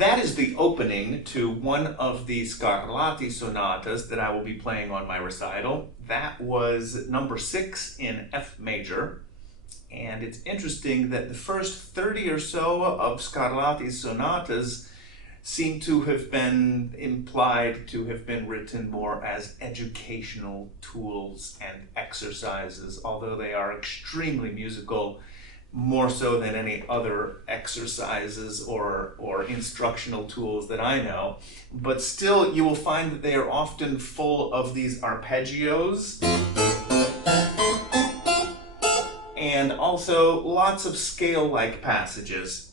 That is the opening to one of the Scarlatti sonatas that I will be playing on my recital. That was number 6 in F major. And it's interesting that the first 30 or so of Scarlatti's sonatas seem to have been implied to have been written more as educational tools and exercises, although they are extremely musical, more so than any other exercises or instructional tools that I know. But still, you will find that they are often full of these arpeggios and also lots of scale-like passages.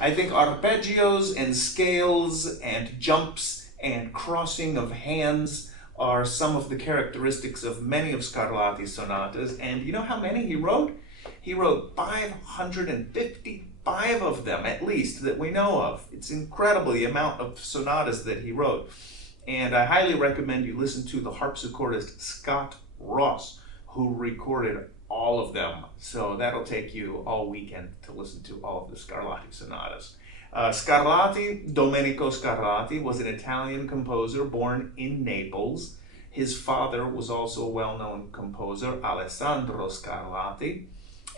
I think arpeggios and scales and jumps and crossing of hands are some of the characteristics of many of Scarlatti's sonatas. And you know how many he wrote? He wrote 555 of them, at least, that we know of. It's incredible the amount of sonatas that he wrote. And I highly recommend you listen to the harpsichordist Scott Ross, who recorded all of them. So that'll take you all weekend to listen to all of the Scarlatti sonatas. Domenico Scarlatti, was an Italian composer born in Naples. His father was also a well-known composer, Alessandro Scarlatti.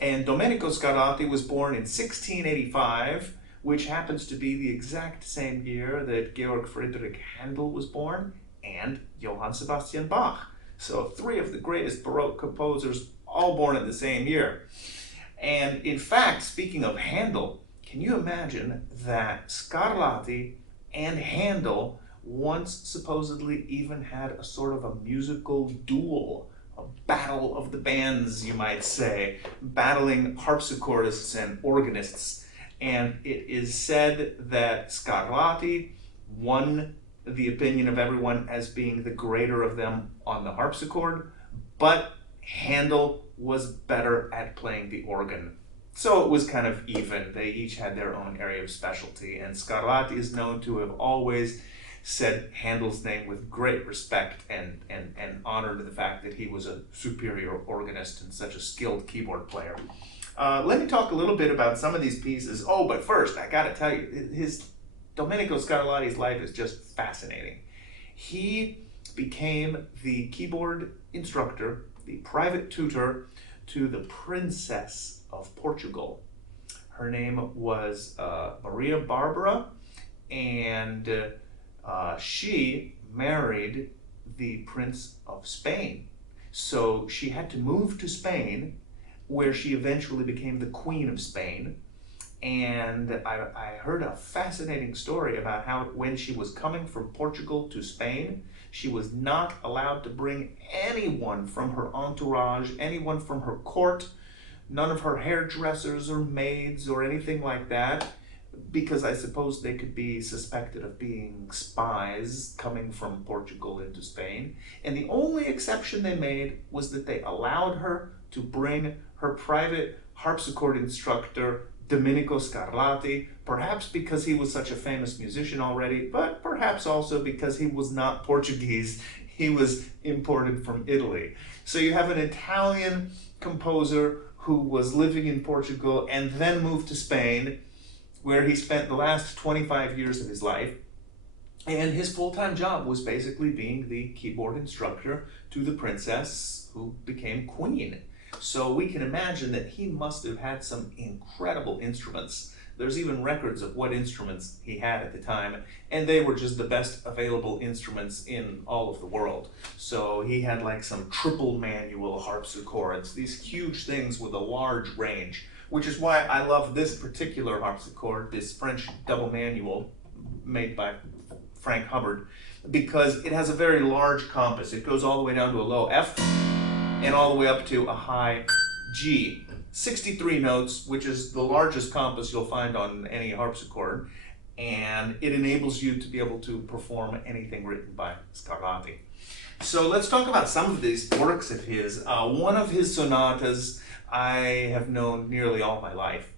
And Domenico Scarlatti was born in 1685, which happens to be the exact same year that Georg Friedrich Handel was born and Johann Sebastian Bach. So 3 of the greatest Baroque composers, all born in the same year. And in fact, speaking of Handel, can you imagine that Scarlatti and Handel once supposedly even had a sort of a musical duel, a battle of the bands, you might say, battling harpsichordists and organists. And it is said that Scarlatti won the opinion of everyone as being the greater of them on the harpsichord, but Handel was better at playing the organ. So it was kind of even. They each had their own area of specialty, and Scarlatti is known to have always said Handel's name with great respect and honored the fact that he was a superior organist and such a skilled keyboard player. Let me talk a little bit about some of these pieces. Oh, but first, I gotta tell you, Domenico Scarlatti's life is just fascinating. He became the keyboard instructor, the private tutor to the Princess of Portugal. Her name was Maria Barbara, and she married the Prince of Spain. So she had to move to Spain, where she eventually became the Queen of Spain. And I heard a fascinating story about how when she was coming from Portugal to Spain, she was not allowed to bring anyone from her entourage, anyone from her court, none of her hairdressers or maids or anything like that, because I suppose they could be suspected of being spies coming from Portugal into Spain. And the only exception they made was that they allowed her to bring her private harpsichord instructor, Domenico Scarlatti, perhaps because he was such a famous musician already, but perhaps also because he was not Portuguese. He was imported from Italy. So you have an Italian composer who was living in Portugal and then moved to Spain, where he spent the last 25 years of his life. And his full-time job was basically being the keyboard instructor to the princess who became queen. So we can imagine that he must have had some incredible instruments. There's even records of what instruments he had at the time, and they were just the best available instruments in all of the world. So he had like some triple manual harpsichords, these huge things with a large range, which is why I love this particular harpsichord, this French double manual made by Frank Hubbard, because it has a very large compass. It goes all the way down to a low F and all the way up to a high G. 63 notes, which is the largest compass you'll find on any harpsichord, and it enables you to be able to perform anything written by Scarlatti. So let's talk about some of these works of his. One of his sonatas I have known nearly all my life,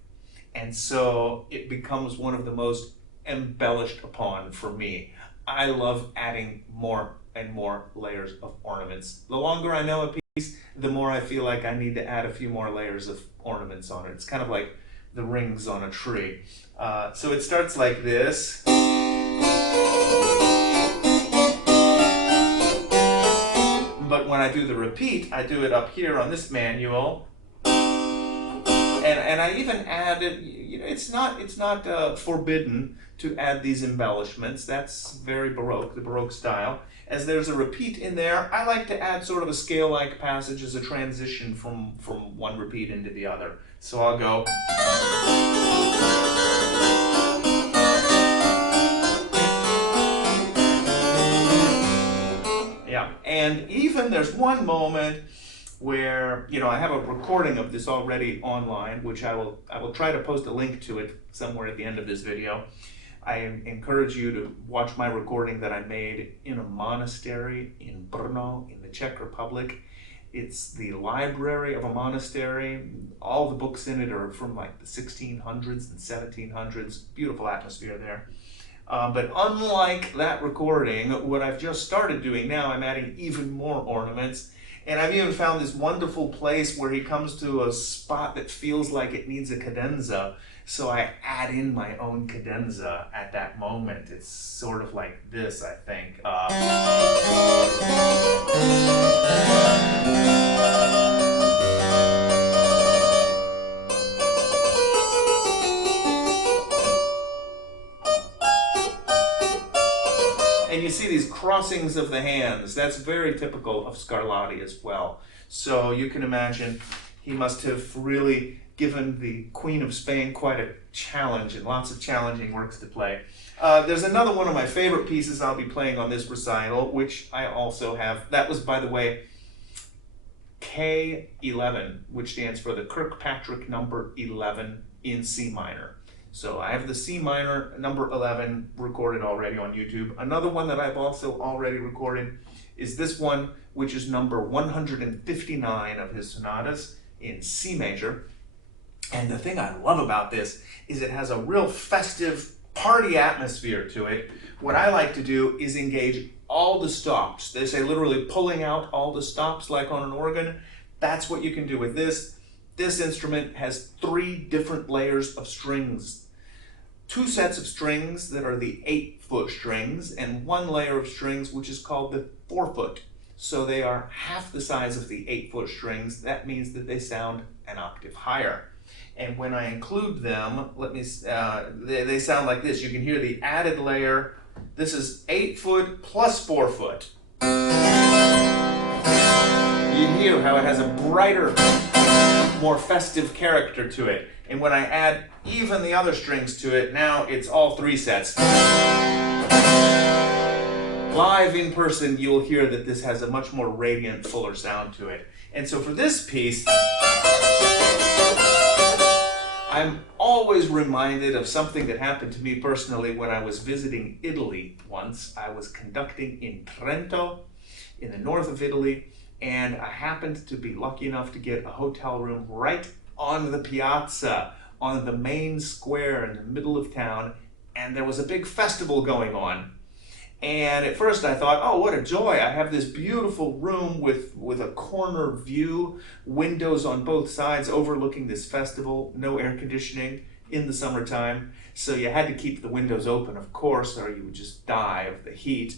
and so it becomes one of the most embellished upon for me. I love adding more and more layers of ornaments. The longer I know a piece, the more I feel like I need to add a few more layers of ornaments on it. It's kind of like the rings on a tree. So it starts like this. But when I do the repeat, I do it up here on this manual. And I even add it, you know, it's not forbidden to add these embellishments. That's very Baroque, the Baroque style. As there's a repeat in there, I like to add sort of a scale-like passage as a transition from one repeat into the other. So I'll go. Yeah, and even there's one moment where, you know, I have a recording of this already online, which I will try to post a link to it somewhere at the end of this video. I encourage you to watch my recording that I made in a monastery in Brno in the Czech Republic. It's the library of a monastery. All the books in it are from like the 1600s and 1700s. Beautiful atmosphere there. But unlike that recording, what I've just started doing now, I'm adding even more ornaments. And I've even found this wonderful place where he comes to a spot that feels like it needs a cadenza. So I add in my own cadenza at that moment. It's sort of like this, I think. And you see these crossings of the hands. That's very typical of Scarlatti as well. So you can imagine he must have really given the Queen of Spain quite a challenge and lots of challenging works to play. There's another one of my favorite pieces I'll be playing on this recital, which I also have. That was, by the way, K11, which stands for the Kirkpatrick number 11 in C minor. So I have the C minor number 11 recorded already on YouTube. Another one that I've also already recorded is this one, which is number 159 of his sonatas in C major. And the thing I love about this is it has a real festive party atmosphere to it. What I like to do is engage all the stops. They say literally pulling out all the stops like on an organ. That's what you can do with this. This instrument has 3 different layers of strings. 2 sets of strings that are the 8-foot strings and 1 layer of strings which is called the 4-foot. So they are half the size of the 8-foot strings. That means that they sound an octave higher. And when I include them, they sound like this. You can hear the added layer. This is 8-foot plus 4-foot. You hear how it has a brighter, more festive character to it. And when I add even the other strings to it, now it's all 3 sets. Live in person, you'll hear that this has a much more radiant, fuller sound to it. And so for this piece, I'm always reminded of something that happened to me personally when I was visiting Italy once. I was conducting in Trento, in the north of Italy, and I happened to be lucky enough to get a hotel room right on the piazza, on the main square in the middle of town, and there was a big festival going on. And at first I thought, oh, what a joy. I have this beautiful room with a corner view, windows on both sides overlooking this festival, no air conditioning in the summertime. So you had to keep the windows open, of course, or you would just die of the heat.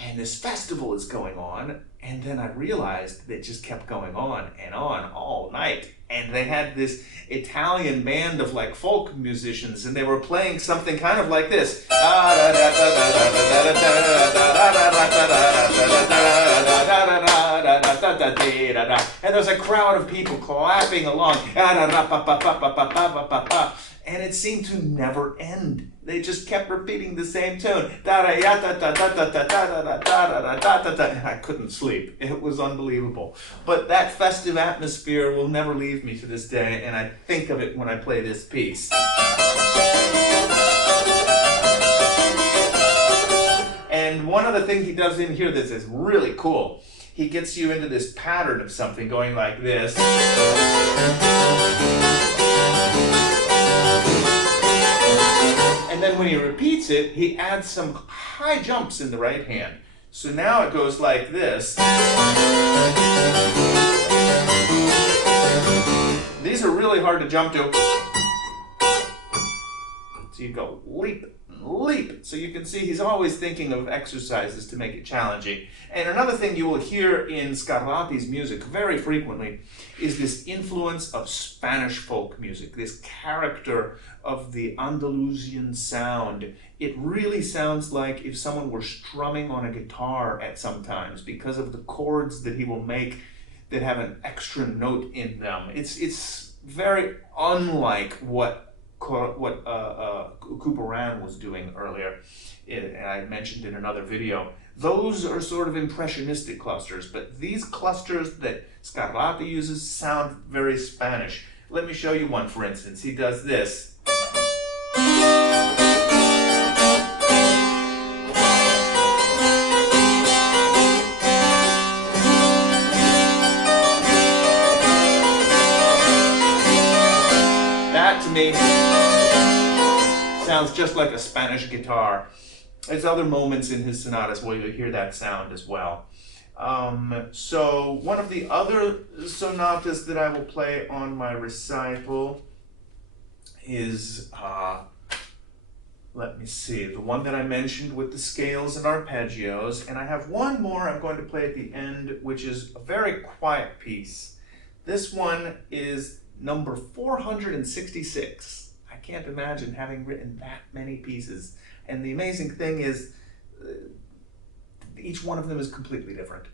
And this festival is going on, and then I realized that it just kept going on all night. And they had this Italian band of like folk musicians, and they were playing something kind of like this. And there's a crowd of people clapping along. And it seemed to never end. They just kept repeating the same tune. I couldn't sleep. It was unbelievable. But that festive atmosphere will never leave me to this day, and I think of it when I play this piece. And one other thing he does in here that is really cool, he gets you into this pattern of something going like this. And then when he repeats it, he adds some high jumps in the right hand. So now it goes like this. These are really hard to jump to. So you go leap, leap. So you can see he's always thinking of exercises to make it challenging. And another thing you will hear in Scarlatti's music very frequently is this influence of Spanish folk music, this character of the Andalusian sound. It really sounds like if someone were strumming on a guitar at some times because of the chords that he will make that have an extra note in them. It's very unlike what Couperin was doing earlier, and I mentioned in another video. Those are sort of impressionistic clusters, but these clusters that Scarlatti uses sound very Spanish. Let me show you one, for instance. He does this. That, to me, sounds just like a Spanish guitar. There's other moments in his sonatas where you hear that sound as well. So one of the other sonatas that I will play on my recital is, let me see, the one that I mentioned with the scales and arpeggios. And I have one more I'm going to play at the end, which is a very quiet piece. This one is number 466. I can't imagine having written that many pieces. And the amazing thing is, each one of them is completely different.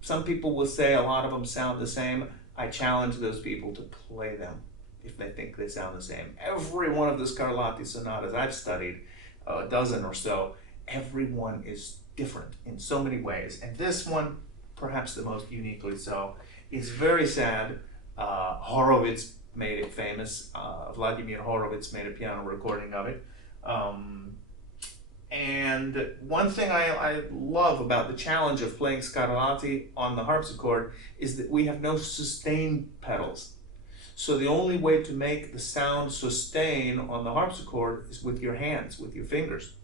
Some people will say a lot of them sound the same. I challenge those people to play them if they think they sound the same. Every one of the Scarlatti sonatas I've studied, a dozen or so, every one is different in so many ways. And this one, perhaps the most uniquely so, is very sad. Horowitz made it famous. Vladimir Horowitz made a piano recording of it. And one thing I love about the challenge of playing Scarlatti on the harpsichord is that we have no sustain pedals. So the only way to make the sound sustain on the harpsichord is with your hands, with your fingers.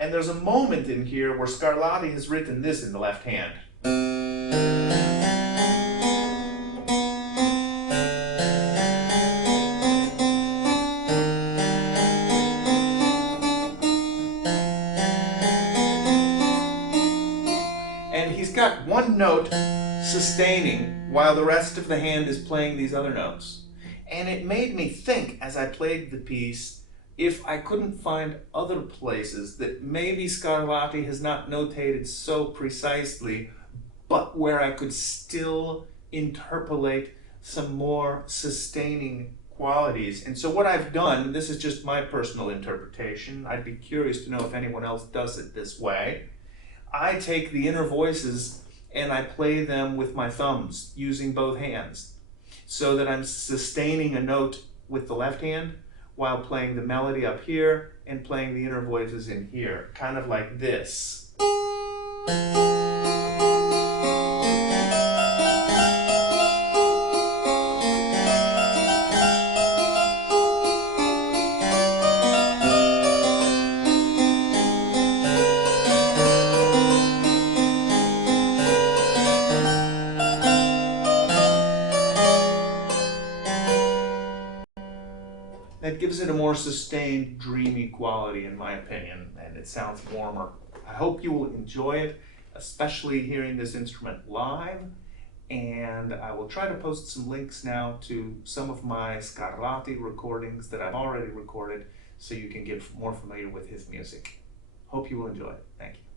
And there's a moment in here where Scarlatti has written this in the left hand. Got one note sustaining while the rest of the hand is playing these other notes. And it made me think as I played the piece if I couldn't find other places that maybe Scarlatti has not notated so precisely, but where I could still interpolate some more sustaining qualities. And so what I've done, and this is just my personal interpretation, I'd be curious to know if anyone else does it this way, I take the inner voices and I play them with my thumbs using both hands so that I'm sustaining a note with the left hand while playing the melody up here and playing the inner voices in here, kind of like this. That gives it a more sustained, dreamy quality, in my opinion, and it sounds warmer. I hope you will enjoy it, especially hearing this instrument live, and I will try to post some links now to some of my Scarlatti recordings that I've already recorded so you can get more familiar with his music. Hope you will enjoy it. Thank you.